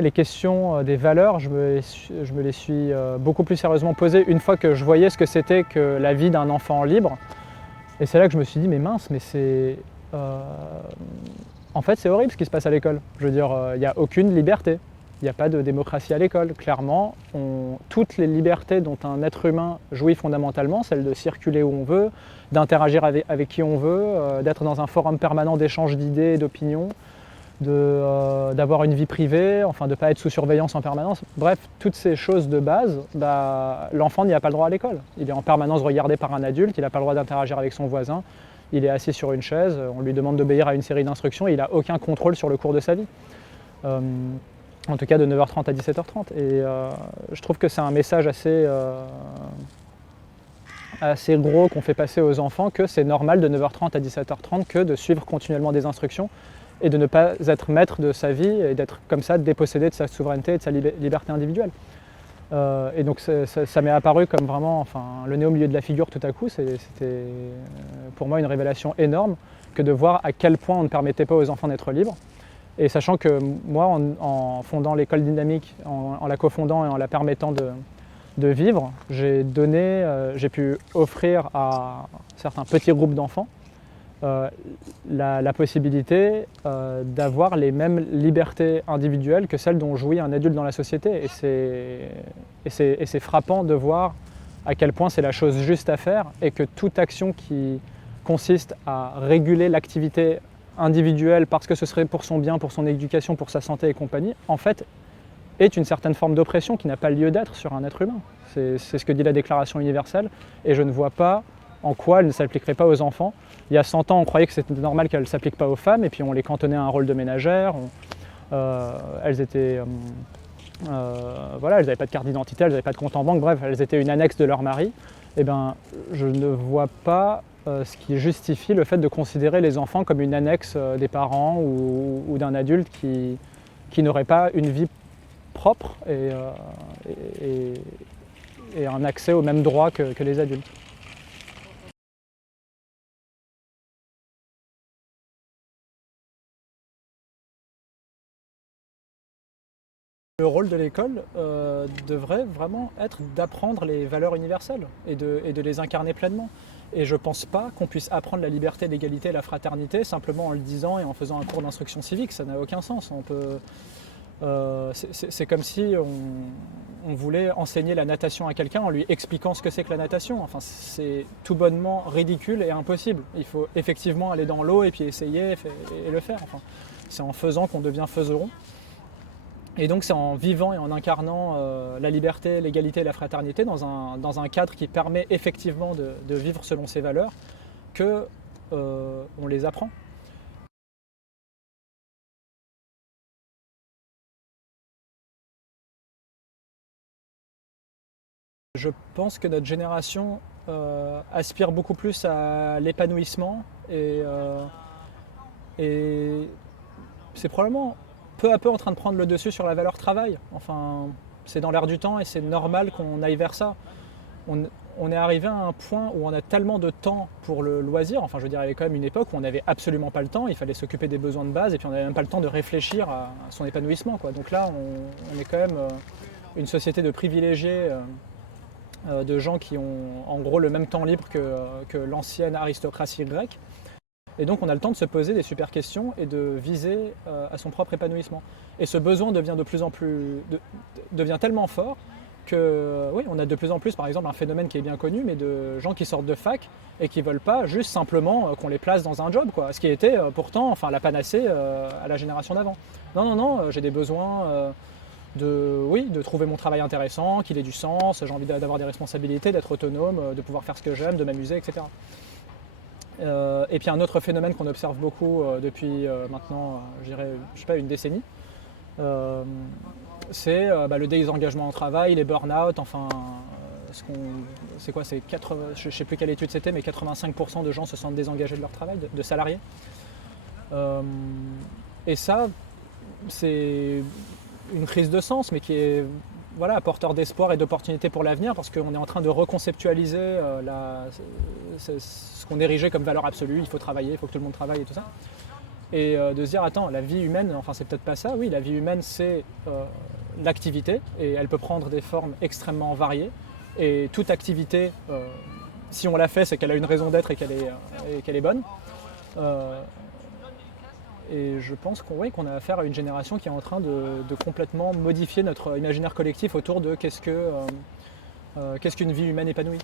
Les questions des valeurs, je me les suis beaucoup plus sérieusement posées une fois que je voyais ce que c'était que la vie d'un enfant libre. Et c'est là que je me suis dit, mais mince, mais c'est... en fait, c'est horrible ce qui se passe à l'école. Je veux dire, il n'y a aucune liberté. Il n'y a pas de démocratie à l'école. Clairement, toutes les libertés dont un être humain jouit fondamentalement, celle de circuler où on veut, d'interagir avec qui on veut, d'être dans un forum permanent d'échange d'idées et d'opinions, d'avoir une vie privée, enfin de ne pas être sous surveillance en permanence. Bref, toutes ces choses de base, l'enfant n'y a pas le droit à l'école. Il est en permanence regardé par un adulte, il n'a pas le droit d'interagir avec son voisin, il est assis sur une chaise, on lui demande d'obéir à une série d'instructions et il n'a aucun contrôle sur le cours de sa vie. En tout cas de 9h30 à 17h30. Et je trouve que c'est un message assez gros qu'on fait passer aux enfants, que c'est normal de 9h30 à 17h30 que de suivre continuellement des instructions et de ne pas être maître de sa vie et d'être comme ça dépossédé de sa souveraineté et de sa liberté individuelle. Et donc ça m'est apparu comme vraiment le nez au milieu de la figure tout à coup. C'était pour moi une révélation énorme que de voir à quel point on ne permettait pas aux enfants d'être libres. Et sachant que moi, en fondant l'école dynamique, en la cofondant et en la permettant de vivre, j'ai pu offrir à certains petits groupes d'enfants la possibilité d'avoir les mêmes libertés individuelles que celles dont jouit un adulte dans la société. Et c'est frappant de voir à quel point c'est la chose juste à faire et que toute action qui consiste à réguler l'activité individuelle parce que ce serait pour son bien, pour son éducation, pour sa santé et compagnie, en fait, est une certaine forme d'oppression qui n'a pas lieu d'être sur un être humain. C'est ce que dit la Déclaration universelle et je ne vois pas en quoi elle ne s'appliquerait pas aux enfants. Il y a 100 ans, on croyait que c'était normal qu'elle ne s'applique pas aux femmes et puis on les cantonnait à un rôle de ménagère. Elles étaient... voilà, elles n'avaient pas de carte d'identité, elles n'avaient pas de compte en banque, bref, elles étaient une annexe de leur mari. Eh bien, je ne vois pas ce qui justifie le fait de considérer les enfants comme une annexe des parents ou d'un adulte qui n'aurait pas une vie propre et un accès aux mêmes droits que les adultes. Le rôle de l'école devrait vraiment être d'apprendre les valeurs universelles et de les incarner pleinement. Et je ne pense pas qu'on puisse apprendre la liberté, l'égalité et la fraternité simplement en le disant et en faisant un cours d'instruction civique. Ça n'a aucun sens. C'est comme si on voulait enseigner la natation à quelqu'un en lui expliquant ce que c'est que la natation. Enfin, c'est tout bonnement ridicule et impossible. Il faut effectivement aller dans l'eau et puis essayer et le faire. Enfin, c'est en faisant qu'on devient faiseron. Et donc c'est en vivant et en incarnant la liberté, l'égalité et la fraternité dans un cadre qui permet effectivement de vivre selon ces valeurs que on les apprend. Je pense que notre génération aspire beaucoup plus à l'épanouissement et c'est probablement peu à peu en train de prendre le dessus sur la valeur travail. Enfin, c'est dans l'air du temps et c'est normal qu'on aille vers ça. On est arrivé à un point où on a tellement de temps pour le loisir. Enfin, je veux dire, il y avait quand même une époque où on n'avait absolument pas le temps. Il fallait s'occuper des besoins de base et puis on n'avait même pas le temps de réfléchir à son épanouissement, quoi. Donc là, on est quand même une société de privilégiés, de gens qui ont en gros le même temps libre que l'ancienne aristocratie grecque. Et donc on a le temps de se poser des super questions et de viser à son propre épanouissement. Et ce besoin devient devient tellement fort que oui, on a de plus en plus, par exemple, un phénomène qui est bien connu, mais de gens qui sortent de fac et qui ne veulent pas juste simplement qu'on les place dans un job, quoi. Ce qui était pourtant la panacée à la génération d'avant. Non, j'ai des besoins de trouver mon travail intéressant, qu'il ait du sens, j'ai envie d'avoir des responsabilités, d'être autonome, de pouvoir faire ce que j'aime, de m'amuser, etc. Et puis un autre phénomène qu'on observe beaucoup depuis maintenant, je dirais, je sais pas, une décennie, c'est le désengagement au travail, les burn-out, enfin, c'est quoi, je ne sais plus quelle étude c'était, mais 85% de gens se sentent désengagés de leur travail, de salariés. Et ça, c'est une crise de sens, mais qui est porteur d'espoir et d'opportunités pour l'avenir, parce qu'on est en train de reconceptualiser ce qu'on érigeait comme valeur absolue. Il faut travailler, il faut que tout le monde travaille et tout ça. et de se dire attends, la vie humaine, enfin c'est peut-être pas ça, oui, la vie humaine c'est l'activité et elle peut prendre des formes extrêmement variées et toute activité, si on la fait, c'est qu'elle a une raison d'être et qu'elle est bonne. Euh, et je pense qu'on a affaire à une génération qui est en train de complètement modifier notre imaginaire collectif autour de qu'est-ce qu'une vie humaine épanouie.